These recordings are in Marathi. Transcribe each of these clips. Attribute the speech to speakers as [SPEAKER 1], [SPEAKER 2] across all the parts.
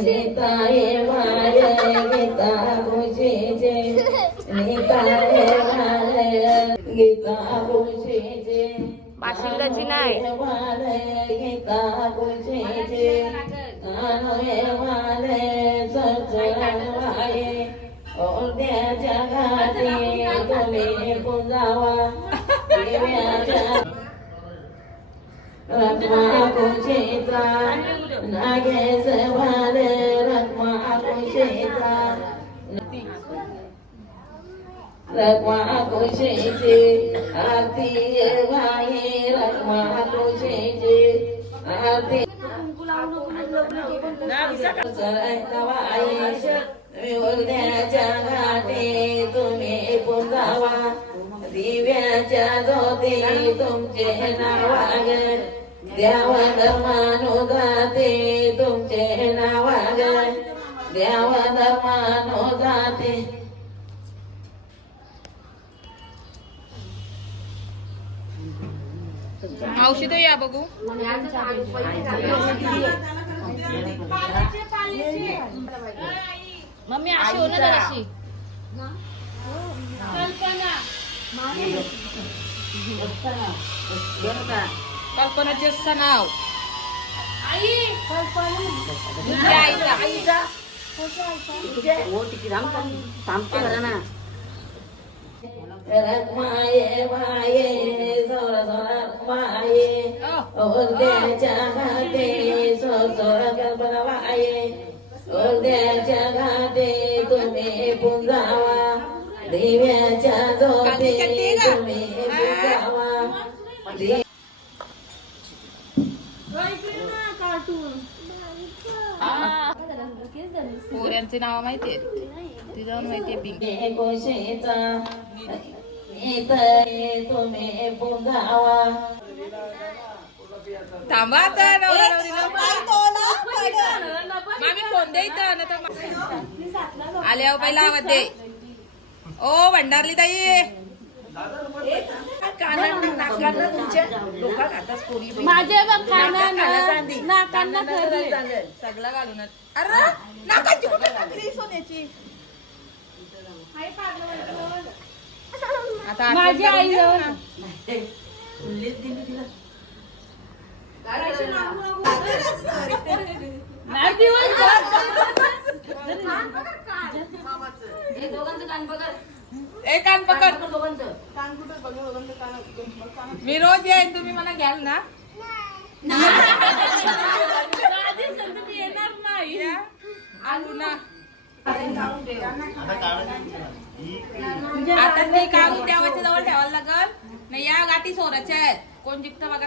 [SPEAKER 1] सीताये माय गीता भुजीचे नीताये माय गीता भुजीचे
[SPEAKER 2] बाशिंगाची नाही.
[SPEAKER 1] गीता भुजीचे अनुये माले सचराये ओद्याच्या घाटी तुम्ही पुजावा. रखमा कुशेचा नागेश भार रखमा कुशेचा रखमा आरती भाई रखमा आरती घाटे तुम्ही पुजावा दिव्याच्या धोती तुमचे नावाग मानू जाते तुमचे नावाग द्याव जाते
[SPEAKER 2] मावशी तर या बघू. मम्मी अशी हो ना जराशी. कल्पनाचे असं नाव. तुमच्या आईचा.
[SPEAKER 1] रखमाये माये सोर सोर माये ओद्याच्या घाटे सोर सोर कल्पना वाये घाटे तुम्ही पुंजावा दिव्याच्या ज्योती तुम्ही पुंजावा
[SPEAKER 2] पोऱ्यांचे नाव माहिती आहे माहितीये पिंक
[SPEAKER 1] तुम्ही इथे तुम्ही पुंजावा
[SPEAKER 2] थांबा आता नवरा नवरीला. मामी फोन दे इथं आल्यावर पहिला आवाज दे ओ भंडारली ताई
[SPEAKER 3] माझे बघ कानानं नाकांना
[SPEAKER 2] सगळं घालूनच अरे नाकाची कुठे सोन्याची आता
[SPEAKER 3] माझी आई जवळ. नाही
[SPEAKER 2] ए कान पकड. मी रोज येईन तुम्ही मला घ्याल ना?
[SPEAKER 3] येणार नाही.
[SPEAKER 2] या. आलू ना आता ते काढून देवाच्या जवळ ठेवायला लागल? नाही या गाठी सोराच्या आहेत. कोण जिंकतं बघा.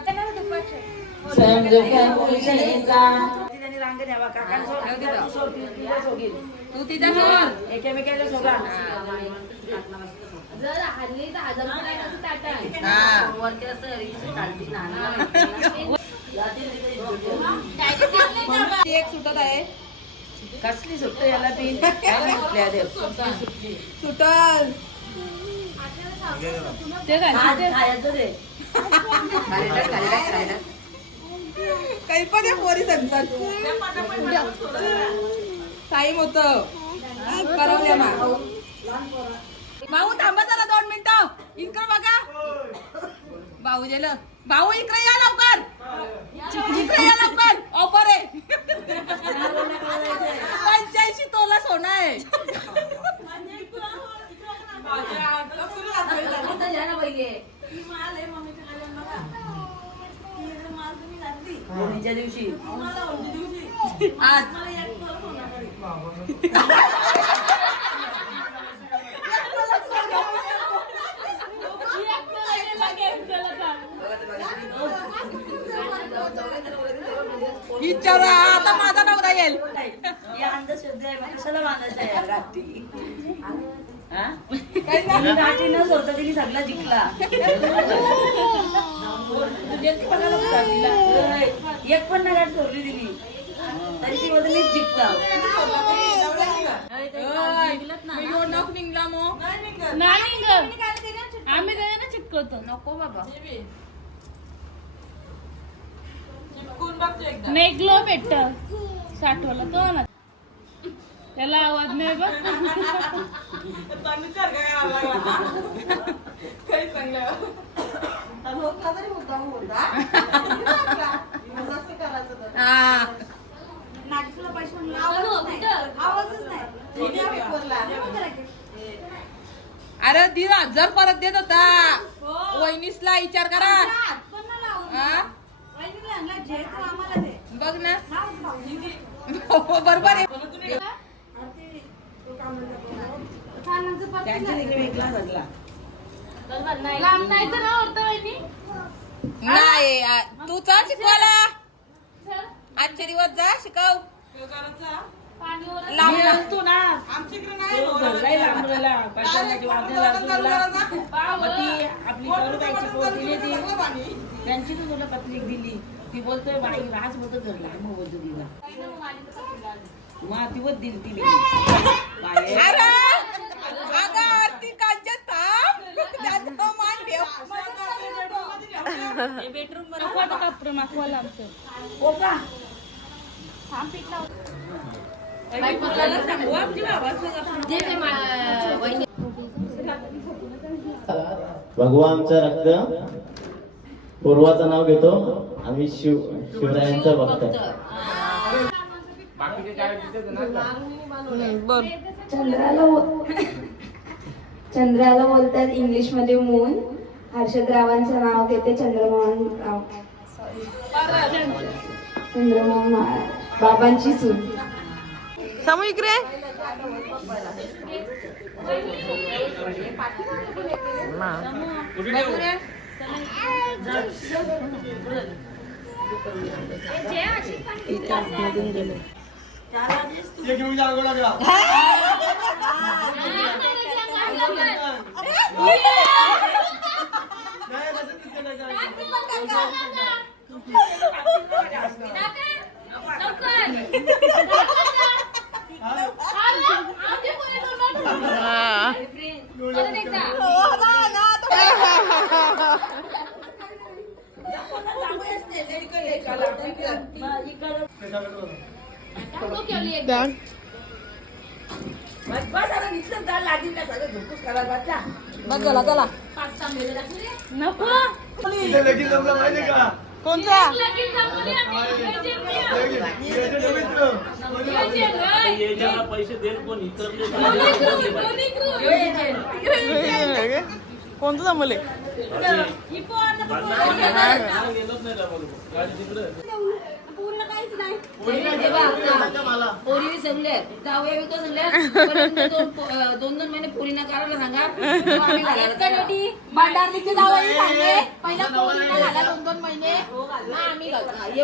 [SPEAKER 2] तू तिचा सोड.
[SPEAKER 1] एकेमेकाला सोडा.
[SPEAKER 3] जर हल्ली तर हजार रुपये कसं ताटा
[SPEAKER 2] हा. ती एक सुटत आहे.
[SPEAKER 1] कसली सुट्टी याला ती?
[SPEAKER 2] सुटल. ते काय काही पण या पोरी सांगतात. टाईम होत. करवल्या मा. भाऊ थांबा जरा दोन मिनिटं. इकडं बघा. भाऊ गेलं. भाऊ इकडे या लवकर. इकडे या लवकर. ऑफर आहे पंच्याऐंशी तोला सोनं आहे
[SPEAKER 1] होळीच्या दिवशी
[SPEAKER 2] आज. विचारा आता माझा नवरा येईल.
[SPEAKER 1] अंधश्रद्धा आहे कशाला आहे न सोडता तिने सगळा जिंकला
[SPEAKER 4] एक पण नगाट सोडली चोरली दिली तरी ती बोलते मीच जिंकता
[SPEAKER 3] मी निवडणूक निघला मग
[SPEAKER 2] नाही ग आम्ही त्याच्यानं चिटकवतो.
[SPEAKER 3] नको बाबा.
[SPEAKER 2] नेगलो भेटत साठवला तो ना. त्याला आवाज नाही बघ.
[SPEAKER 3] हा. अरे दीड हजार परत देत होता. वहिनीसला विचार करा. हा? बघ ना. हो, बरोबर आहे.
[SPEAKER 4] त्यांच्या तिकडे वेगळा घडला
[SPEAKER 2] लांब नाही तर आवडतं वहिनी.
[SPEAKER 3] नाही आ, तू चल शिकवायला. आजचे दिवस जा शिकव. ना.
[SPEAKER 4] वाजण्याला ती त्यांची तू तुला पत्रिक दिली. ती बोलतोय बाई राज बोलतो घरला मग बोलतो तिला मग ती बोल दिली ती बेडरूम
[SPEAKER 2] कापरू मागवायला आमचं.
[SPEAKER 4] हो का?
[SPEAKER 2] थांब पीठ
[SPEAKER 5] भगवानचं रक्त पूर्वाचं नाव घेतो आम्ही शिव शिवरायांचं भक्त.
[SPEAKER 3] बोल
[SPEAKER 6] चंद्राला चंद्राला बोलतात इंग्लिशमध्ये मून. हर्षद रावांचं नाव घेते चंद्रमोहन राव. चंद्रमोहन बाबांची सून.
[SPEAKER 3] समू इकडे बस झाला चला
[SPEAKER 2] नको
[SPEAKER 3] कोणता? कोणतं जमले
[SPEAKER 2] पोरी
[SPEAKER 4] संगले जाऊ विकत संगले दोन दोन महिने पोरीना करायला सांगा. मग आम्ही घालायला
[SPEAKER 3] सांगे पहिला दोन दोन महिने मग आम्ही.
[SPEAKER 4] हा, हे?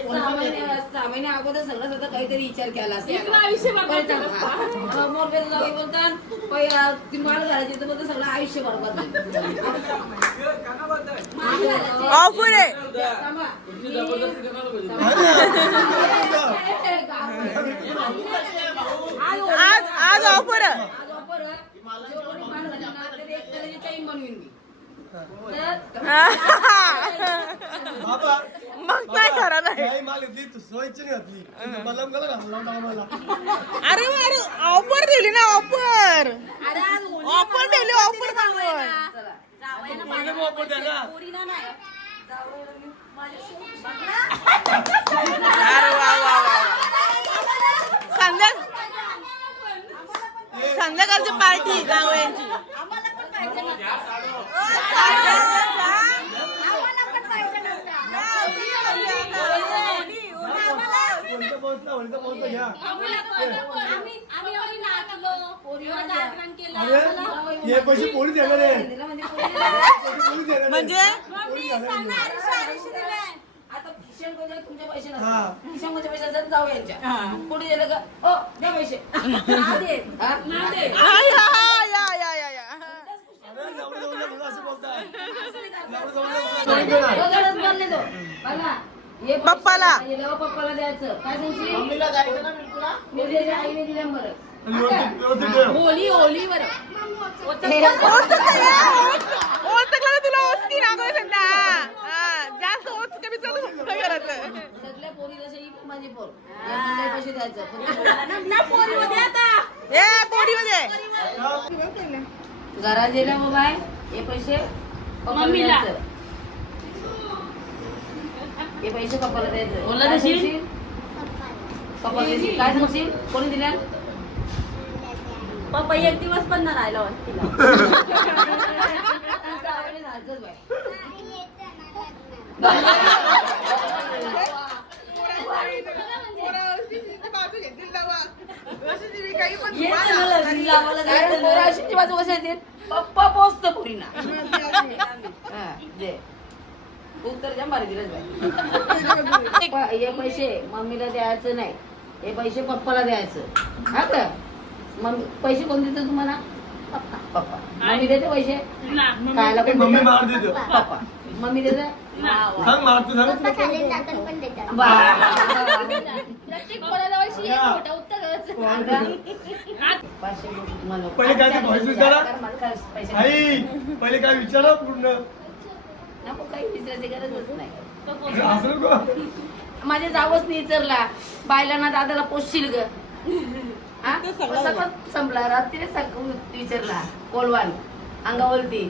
[SPEAKER 4] सहा महिने महिने अगोदर सगळं स्वतः काहीतरी विचार केला
[SPEAKER 2] इकडं आयुष्य बरबाद झालं.
[SPEAKER 4] मोठे जाऊ बोलतात पहिला ती माल घालायची तर बोलतात सगळं आयुष्य बरोबर
[SPEAKER 3] ऑफर आहे. आज आज ऑफर
[SPEAKER 4] आज ऑफर
[SPEAKER 3] मग काय खरं नाही. अरे अरे ऑफर दिली ना ऑफर ऑफर दिली ऑफर अरे वा वा वा संध्या संध्याकाळची पार्टी जावयांची
[SPEAKER 7] कोणतं पोहोचला कोणतं पोहोचला घ्या
[SPEAKER 2] आम्ही एवढी नाचलो पोरीवर जागरण केलं
[SPEAKER 7] अरे हे पैसे पोलीस येणार आहे
[SPEAKER 4] म्हणजे तुमचे पैसे
[SPEAKER 7] हा.
[SPEAKER 4] नसतात पैसे असतात जाऊ यांच्या. पुढे गेलं का ओ द्या पैसे. पैसे
[SPEAKER 8] पप्पाला.
[SPEAKER 4] पप्पाला. द्यायचं. काय सांगशील
[SPEAKER 5] मम्मीला जायचं ना बिलकुला
[SPEAKER 4] मी दिले आईने दिल्या बरं
[SPEAKER 7] व्यवस्थित व्यवस्थित ठेव.
[SPEAKER 8] होली होली बरं.
[SPEAKER 4] हे सगळ्या पोरी जशा ही पण माझी पोर. या मंडळी पैसे द्यायचं. घरात गेल्या मोबाईल हे पैसे
[SPEAKER 9] मम्मीला.
[SPEAKER 4] हे पैसे पप्पाला द्यायचं
[SPEAKER 9] ओला
[SPEAKER 4] काय
[SPEAKER 9] देशील?
[SPEAKER 4] देशील काय सांगशील कोणी दिल्या
[SPEAKER 9] पप्पा एक दिवस पण नाही राहिला तिला
[SPEAKER 4] कारण पोरं अशी बाजू कशा येते पप्पा पोचत पुरीना. हा. उत्तर द्या मारी हे पैसे मम्मीला द्यायचं नाही. हे पैसे पप्पाला द्यायचं. हा का? मम्मी पैसे कोण देतं तुम्हाला? पप्पा पप्पा. मम्मी देते पैसे? खायला पण
[SPEAKER 7] मम्मी
[SPEAKER 4] देते?
[SPEAKER 7] मार देतो.
[SPEAKER 4] पप्पा. मम्मी देते?
[SPEAKER 7] सांग मारतो सांग. पहिले काय ते voice विचारा? आई पहिले काय विचारा पूर्ण.
[SPEAKER 4] नको काही विचारायची गरजच नाही.
[SPEAKER 7] असं नको.
[SPEAKER 4] माझ्या जावच नाही विचारला. बायला ना दादाला पोचशील ग. हा? सगळं संपला. रात्री सगळं विचारला. कोलवान अंगावरती.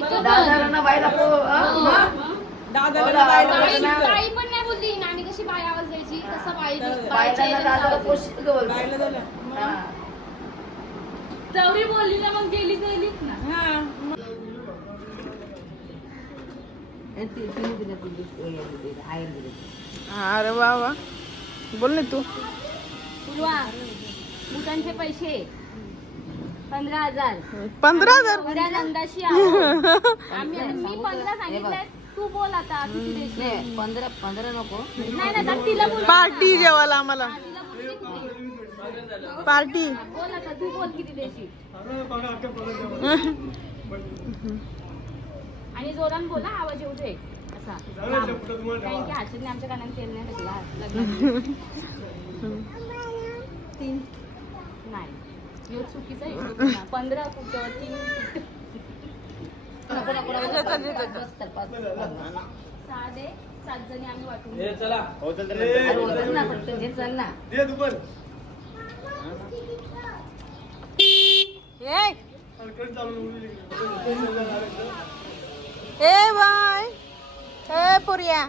[SPEAKER 4] दादाला ना बायला पो हा? मग?
[SPEAKER 3] बाई पण नाही बोलली. नानी कशी बाई आवाज द्यायची तसं बाई
[SPEAKER 4] बायला ना दादाला. हा.
[SPEAKER 9] तेवढी बोलली मग गेली गेलीच ना.
[SPEAKER 4] हे.
[SPEAKER 8] अरे वा वा. बोल ना तू.
[SPEAKER 3] बुटांचे पैसे. पंधरा हजार.
[SPEAKER 8] पंधरा हजार?
[SPEAKER 3] आहोत. आम्ही मी पंधरा सांगितलंय तू बोल आता किती देशील?
[SPEAKER 4] नाही पंधरा पंधरा नको.
[SPEAKER 3] नाही नाही तर तिला बोल.
[SPEAKER 8] पार्टी जेवायला आम्हाला.
[SPEAKER 3] तिला.
[SPEAKER 8] पार्टी.
[SPEAKER 3] बोल आता तू बोल किती देशील? आणि जोरान बोला आवाज येऊ दे. असा. कारण की. हर्षदने आमच्या कानात तेल नाही टाकला लग्नात. तीन. नाही. ह्यो चुकीचा आहे. पंधरा कुठं तीन
[SPEAKER 4] नको नको पाच- पाच- पाच- पाच- पाच-
[SPEAKER 3] सहा दे सात जणी आम्ही वाटून
[SPEAKER 10] हे चला.
[SPEAKER 5] हो चल तर
[SPEAKER 7] ए,
[SPEAKER 4] अरे ना चल ना
[SPEAKER 8] बाय. ए पुरिया.